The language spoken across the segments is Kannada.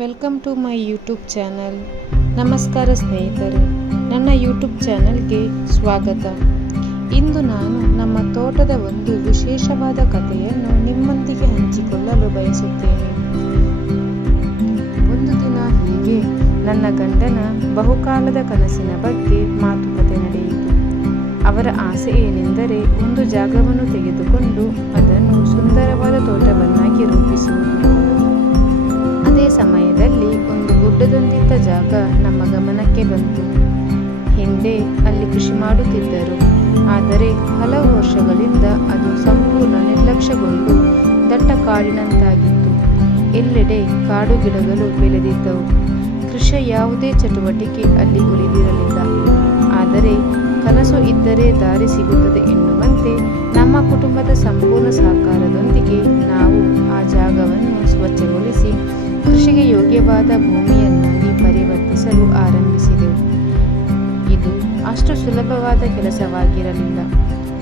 Welcome to my YouTube channel. ನಮಸ್ಕಾರ ಸ್ನೇಹಿತರೆ, ನನ್ನ ಯೂಟ್ಯೂಬ್ ಚಾನಲ್ಗೆ ಸ್ವಾಗತ. ಇಂದು ನಾನು ನಮ್ಮ ತೋಟದ ಒಂದು ವಿಶೇಷವಾದ ಕಥೆಯನ್ನು ನಿಮ್ಮೊಂದಿಗೆ ಹಂಚಿಕೊಳ್ಳಲು ಬಯಸುತ್ತೇನೆ. ಒಂದು ದಿನ ಹೀಗೆ ನನ್ನ ಗಂಡನ ಬಹುಕಾಲದ ಕನಸಿನ ಬಗ್ಗೆ ಮಾತುಕತೆ ನಡೆಯಿತು. ಅವರ ಆಸೆ ಏನೆಂದರೆ ಒಂದು ಜಾಗವನ್ನು ತೆಗೆದುಕೊಂಡು ಅದನ್ನು ಸುಂದರವಾದ ತೋಟವನ್ನಾಗಿ ರೂಪಿಸುವುದು. ಅದೇ ಸಮಯದಲ್ಲಿ ಒಂದು ಗುಡ್ಡದೊಂದಿದ್ದ ಜಾಗ ನಮ್ಮ ಗಮನಕ್ಕೆ ಬಂತು. ಹಿಂದೆ ಅಲ್ಲಿ ಕೃಷಿ ಮಾಡುತ್ತಿದ್ದರು, ಆದರೆ ಹಲವು ವರ್ಷಗಳಿಂದ ಅದು ಸಂಪೂರ್ಣ ನಿರ್ಲಕ್ಷ್ಯಗೊಂಡು ದಟ್ಟ ಕಾಡಿನಂತಾಗಿತ್ತು. ಎಲ್ಲೆಡೆ ಕಾಡು ಗಿಡಗಳು ಬೆಳೆದಿದ್ದವು. ಕೃಷಿಯ ಯಾವುದೇ ಚಟುವಟಿಕೆ ಅಲ್ಲಿ ಉಳಿದಿರಲಿಲ್ಲ. ಆದರೆ ಕನಸು ಇದ್ದರೆ ದಾರಿ ಸಿಗುತ್ತದೆ ಎನ್ನುವಂತೆ ನಮ್ಮ ಕುಟುಂಬದ ಸಂಪೂರ್ಣ ಸಹಕಾರದೊಂದಿಗೆ ನಾವು ಆ ಜಾಗವನ್ನು ಸ್ವಚ್ಛಗೊಳಿಸಿ ಕೃಷಿಗೆ ಯೋಗ್ಯವಾದ ಭೂಮಿಯನ್ನಾಗಿ ಪರಿವರ್ತಿಸಲು ಆರಂಭಿಸಿದೆವು. ಇದು ಅಷ್ಟು ಸುಲಭವಾದ ಕೆಲಸವಾಗಿರಲಿಲ್ಲ.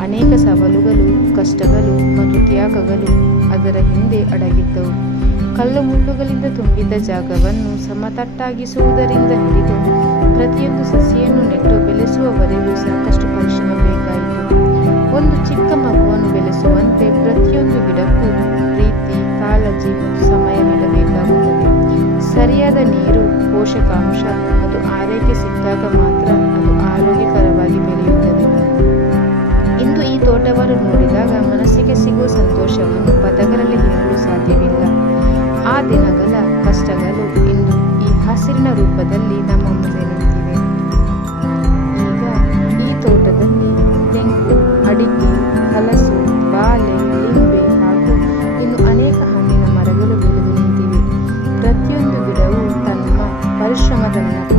ಅನೇಕ ಸವಾಲುಗಳು, ಕಷ್ಟಗಳು ಮತ್ತು ತ್ಯಾಗಗಳು ಅದರ ಹಿಂದೆ ಅಡಗಿದ್ದವು. ಕಲ್ಲು ಮುಳ್ಳುಗಳಿಂದ ತುಂಬಿದ್ದ ಜಾಗವನ್ನು ಸಮತಟ್ಟಾಗಿಸುವುದರಿಂದ ಹಿಡಿದು ಪ್ರತಿಯೊಂದು ಸಸಿಯನ್ನು ನೆಟ್ಟು ಬೆಳೆಸುವವರೆಗೂ ಸಾಕಷ್ಟು ಪರಿಶ್ರಮ ಬೇಕಾಯಿತು. ಒಂದು ಚಿಕ್ಕ ಮಗುವನ್ನು ಬೆಳೆಸುವಂತೆ ಪ್ರತಿಯೊಂದು ಗಿಡಕ್ಕೂ ಪ್ರೀತಿ, ಕಾಳಜಿ ಮತ್ತು ಸಮಯವಿಡಬೇಕಾಗುತ್ತದೆ. ಸರಿಯಾದ ನೀರು, ಪೋಷಕಾಂಶ ಮತ್ತು ಆರೈಕೆ ಸಿಕ್ಕಾಗ ಮಾತ್ರ ಅದು ಆರೋಗ್ಯಕರವಾಗಿ ಬೆಳೆಯುತ್ತದೆ. ಇಂದು ಈ ತೋಟವನ್ನು ನೋಡಿದಾಗ ಮನಸ್ಸಿಗೆ ಸಿಗುವ ಸಂತೋಷವನ್ನು ಪದಗಳಲ್ಲಿ ಹೇಳಲು ಸಾಧ್ಯವಿಲ್ಲ. ಆ ದಿನಗಳ ಕಷ್ಟಗಳು ಇಂದು ಈ ಹಸಿರಿನ ರೂಪದಲ್ಲಿ ನಮ್ಮ ಮುಂದೆ ನಿಂತಿವೆ. ಈಗ ಈ ತೋಟದಲ್ಲಿ ತೆಂಗು, ಅಡಿಕೆ, ಹಲಸು, ಬಾಳೆ, ಲಿಂಬೆ ಹಾಗೂ ಇನ್ನು ಅನೇಕ ಹಣ್ಣಿನ ಮರಗಳು ಬೆಳೆದು ನಿಂತಿವೆ. ಪ್ರತಿಯೊಂದು ಗಿಡವು ತನ್ನ ಪರಿಶ್ರಮದ ನೆನಪು.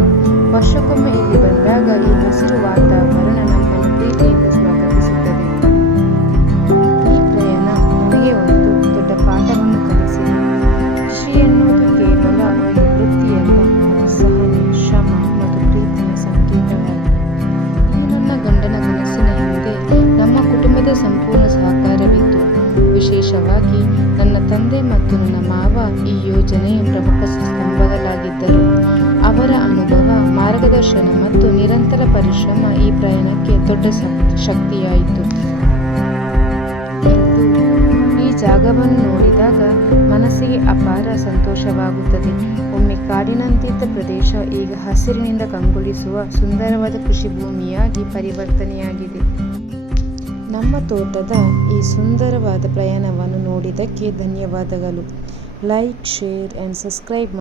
ವರ್ಷಕ್ಕೊಮ್ಮೆ ಇಲ್ಲಿ ಬಂದಾಗ ಈ ಹಸಿರು ವಾತಾವರಣ ನಮ್ಮನ್ನು ಪ್ರೀತಿಯಿಂದ ಸ್ವಾಗತಿಸುತ್ತದೆ. ಈ ಪ್ರಯಾಣ ನನಗೆ ಒಂದು ದೊಡ್ಡ ಪಾಠವನ್ನು ಕಲಿಸಿದೆ. ಕೃಷಿ ಎನ್ನುವುದು ಕೇವಲ ಒಂದು ವೃತ್ತಿಯಲ್ಲ, ಅದು ಸಹನೆ, ಶ್ರಮ ಮತ್ತು ಪ್ರೀತಿಯ ಸಂಕೇತವಾಗಿದೆ. ಈ ನನ್ನ ಗಂಡನ ಕನಸಿನ ಹಿಂದೆ ನಮ್ಮ ಕುಟುಂಬದ ಸಂಪೂರ್ಣ ಸಹಕಾರವಿತ್ತು. ವಿಶೇಷವಾಗಿ ನನ್ನ ತಂದೆ ಮತ್ತು ನನ್ನ ಮಾವ ಈ ಯೋಜನೆಯ ಪ್ರಮುಖ ಸ್ತಂಭಗಳಾಗಿದ್ದರು. ಅವರ ಅನುಭವ, ಮಾರ್ಗದರ್ಶನ ಮತ್ತು ನಿರಂತರ ಪರಿಶ್ರಮ ಈ ಪ್ರಯಾಣಕ್ಕೆ ದೊಡ್ಡ ಶಕ್ತಿಯಾಯಿತು. ಇಂದು ಈ ಜಾಗವನ್ನು ನೋಡಿದಾಗ ಮನಸ್ಸಿಗೆ ಅಪಾರ ಸಂತೋಷವಾಗುತ್ತದೆ. ಒಮ್ಮೆ ಕಾಡಿನಂತಿದ್ದ ಪ್ರದೇಶ ಈಗ ಹಸಿರಿನಿಂದ ಕಂಗೊಳಿಸುವ ಸುಂದರವಾದ ಕೃಷಿ ಭೂಮಿಯಾಗಿ ಪರಿವರ್ತನೆಯಾಗಿದೆ. ನಮ್ಮ ತೋಟದ ಈ ಸುಂದರವಾದ ಪ್ರಯಾಣವನ್ನು ನೋಡಿದ್ದಕ್ಕೆ ಧನ್ಯವಾದಗಳು. Like, share and subscribe